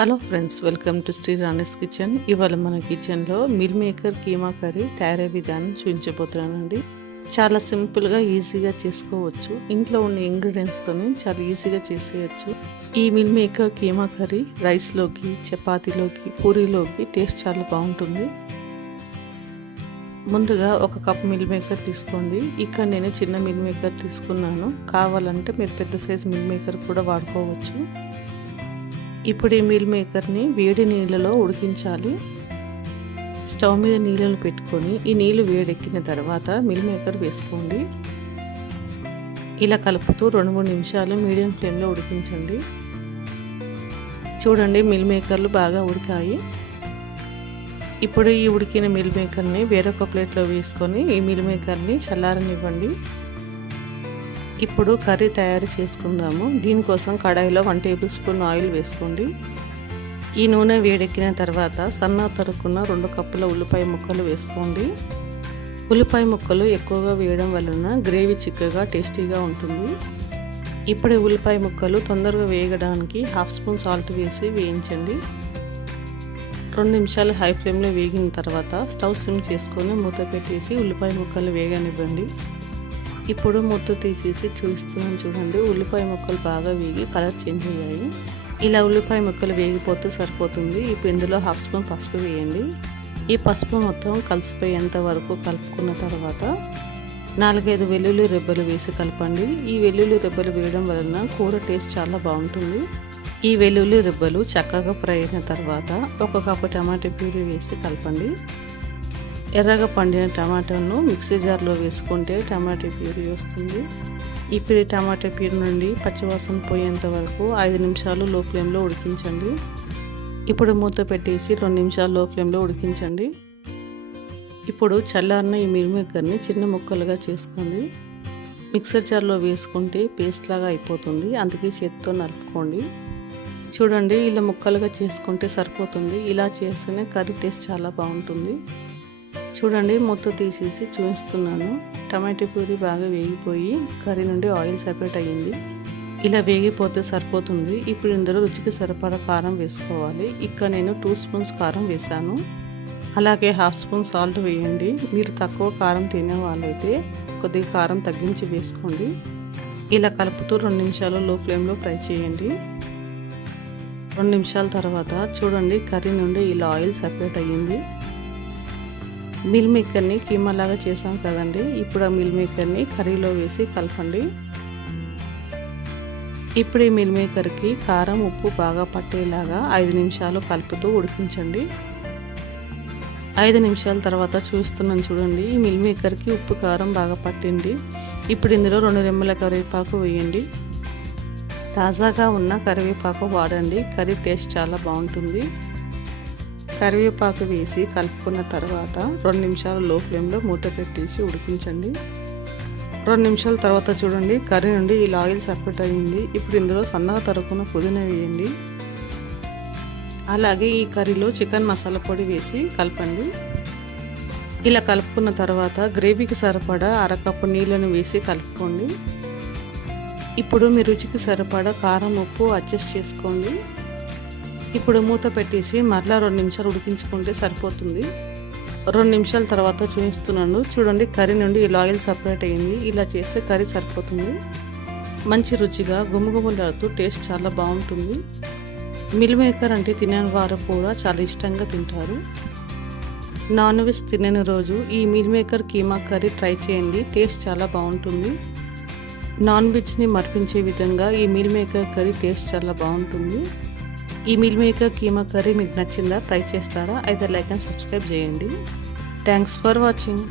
Hello friends, welcome to Shri Rani's kitchen. ఇవాళ మన కిచెన్లో మిల్ మేకర్ కీమా కర్రీ తయారయ్యే విధానం చూపించబోతున్నానండి. చాలా సింపుల్గా ఈజీగా చేసుకోవచ్చు. ఇంట్లో ఉన్న ఇంగ్రీడియంట్స్తోనే చాలా ఈజీగా చేసేయచ్చు. ఈ మిల్ మేకర్ కీమా కర్రీ రైస్లోకి, చపాతీలోకి, పూరీలోకి టేస్ట్ చాలా బాగుంటుంది. ముందుగా ఒక కప్ మిల్ మేకర్ తీసుకోండి. ఇక్కడ నేను చిన్న మిల్ మేకర్ తీసుకున్నాను. కావాలంటే మీరు పెద్ద సైజు మిల్ మేకర్ కూడా వాడుకోవచ్చు. ఇప్పుడు ఈ మిల్ మేకర్ని వేడి నీళ్ళలో ఉడికించాలి. స్టవ్ మీద నీళ్ళను పెట్టుకొని ఈ నీళ్ళు వేడెక్కిన తర్వాత మిల్ మేకర్ వేసుకోండి. ఇలా కలుపుతూ 2-3 నిమిషాలు మీడియం ఫ్లేమ్లో ఉడికించండి. చూడండి, మిల్ మేకర్లు బాగా ఉడికాయి. ఇప్పుడు ఈ ఉడికిన మిల్ మేకర్ని వేరొక ప్లేట్లో వేసుకొని ఈ మిల్ మేకర్ని చల్లారనివ్వండి. ఇప్పుడు కర్రీ తయారు చేసుకుందాము. దీనికోసం కడాయిలో 1 టేబుల్ స్పూన్ ఆయిల్ వేసుకోండి. ఈ నూనె వేడెక్కిన తర్వాత సన్నగా తరుక్కున్న 2 కప్పుల ఉల్లిపాయ ముక్కలు వేసుకోండి. ఉల్లిపాయ ముక్కలు ఎక్కువగా వేయడం వలన గ్రేవీ చిక్కగా టేస్టీగా ఉంటుంది. ఇప్పుడు ఉల్లిపాయ ముక్కలు తొందరగా వేగడానికి 1/2 స్పూన్ సాల్ట్ వేసి వేయించండి. 2 నిమిషాలు హై ఫ్లేమ్లో వేగిన తర్వాత స్టవ్ సిమ్ చేసుకొని మూత పెట్టేసి ఉల్లిపాయ ముక్కలు వేగనివ్వండి. ఇప్పుడు మూత తీసేసి చూపిస్తున్నాను చూడండి, ఉల్లిపాయ ముక్కలు బాగా వేగి కలర్ చేంజ్ అయ్యాయి. ఇలా ఉల్లిపాయ ముక్కలు వేగిపోతే సరిపోతుంది. ఇప్పుడు ఇందులో 1/2 స్పూన్ పసుపు వేయండి. ఈ పసుపు మొత్తం కలిసిపోయేంత వరకు కలుపుకున్న తర్వాత 4-5 వెల్లుల్లి రెబ్బలు వేసి కలపండి. ఈ వెల్లుల్లి రెబ్బలు వేయడం వలన కూర టేస్ట్ చాలా బాగుంటుంది. ఈ వెల్లుల్లి రెబ్బలు చక్కగా ఫ్రై అయిన తర్వాత 1 కప్పు టమాటా ప్యూరీ వేసి కలపండి. ఎర్రగా పండిన టమాటాను మిక్సీ జార్లో వేసుకుంటే టమాటా ప్యూరీ వస్తుంది. ఇప్పుడు టమాటా ప్యూరీ నుండి పచ్చివాసన పోయేంత వరకు 5 నిమిషాలు లో ఫ్లేమ్లో ఉడికించండి. ఇప్పుడు మూత పెట్టేసి 2 నిమిషాలు లో ఫ్లేమ్లో ఉడికించండి. ఇప్పుడు చల్లారిన ఈ మిల్ మేకర్ని చిన్న ముక్కలుగా చేసుకోండి. మిక్సర్ జార్లో వేసుకుంటే పేస్ట్ లాగా అయిపోతుంది, అందుకే చేతితో నలుపుకోండి. చూడండి, ఇలా ముక్కలుగా చేసుకుంటే సరిపోతుంది. ఇలా చేస్తేనే కర్రీ టేస్ట్ చాలా బాగుంటుంది. చూడండి, మూత తీసేసి చూపిస్తున్నాను. టమాటో ప్యూరీ బాగా వేగిపోయి కర్రీ నుండి ఆయిల్ సెపరేట్ అయ్యింది. ఇలా వేగిపోతే సరిపోతుంది. ఇప్పుడు ఇందులో రుచికి సరిపడా కారం వేసుకోవాలి. ఇక్కడ నేను 2 స్పూన్స్ కారం వేసాను. అలాగే 1/2 స్పూన్ సాల్ట్ వేయండి. మీరు తక్కువ కారం తినే వాళ్ళైతే కొద్దిగా కారం తగ్గించి వేసుకోండి. ఇలా కలుపుతూ 2 నిమిషాలు లో ఫ్లేమ్లో ఫ్రై చేయండి. 2 నిమిషాల తర్వాత చూడండి, కర్రీ నుండి ఇలా ఆయిల్ సెపరేట్ అయ్యింది. మిల్ మేకర్ని కీమా లాగా చేసాం కదండి. ఇప్పుడు ఆ మిల్ మేకర్ని కర్రీలో వేసి కలపండి. ఇప్పుడు ఈ మిల్ మేకర్కి కారం, ఉప్పు బాగా పట్టేలాగా 5 నిమిషాలు కలుపుతూ ఉడికించండి. 5 నిమిషాల తర్వాత చూస్తున్నాను చూడండి, ఈ మిల్ మేకర్కి ఉప్పు, కారం బాగా పట్టింది. ఇప్పుడు ఇందులో 2 రెమ్మల కరివేపాకు వేయండి. తాజాగా ఉన్న కరివేపాకు వాడండి, కర్రీ టేస్ట్ చాలా బాగుంటుంది. కరివేపాకు వేసి కలుపుకున్న తర్వాత 2 నిమిషాలు లో ఫ్లేమ్లో మూత పెట్టేసి ఉడికించండి. 2 నిమిషాల తర్వాత చూడండి, కర్రీ నుండి ఇలా ఆయిల్ సెపరేట్ అయ్యింది. ఇప్పుడు ఇందులో సన్నగా తరుక్కున్న పుదీనా వేయండి. అలాగే ఈ కర్రీలో చికెన్ మసాలా పొడి వేసి కలపండి. ఇలా కలుపుకున్న తర్వాత గ్రేవీకి సరిపడా 1/2 కప్పు నీళ్ళను వేసి కలుపుకోండి. ఇప్పుడు మీ రుచికి సరిపడా కారం, ఉప్పు అడ్జస్ట్ చేసుకోండి. ఇప్పుడు మూత పెట్టేసి మరలా 2 నిమిషాలు ఉడికించుకుంటే సరిపోతుంది. 2 నిమిషాల తర్వాత చూపిస్తున్నాను చూడండి, కర్రీ నుండి ఇలా ఆయిల్ సపరేట్ అయ్యింది. ఇలా చేస్తే కర్రీ సరిపోతుంది. మంచి రుచిగా గుమగుమలాడుతూ టేస్ట్ చాలా బాగుంటుంది. మిల్ మేకర్ అంటే తినని వారు కూడా చాలా ఇష్టంగా తింటారు. నాన్ వెజ్ తినని రోజు ఈ meal maker keema curry try చేయండి, టేస్ట్ చాలా బాగుంటుంది. నాన్ వెజ్ని మర్పించే విధంగా ఈ మిల్ మేకర్ కర్రీ టేస్ట్ చాలా బాగుంటుంది. ఈ మిల్ మేకర్ కీమా కర్రీ మీకు నచ్చిందా? ట్రై చేస్తారా? అయితే లైక్ అండ్ సబ్స్క్రైబ్ చేయండి. Thanks for watching.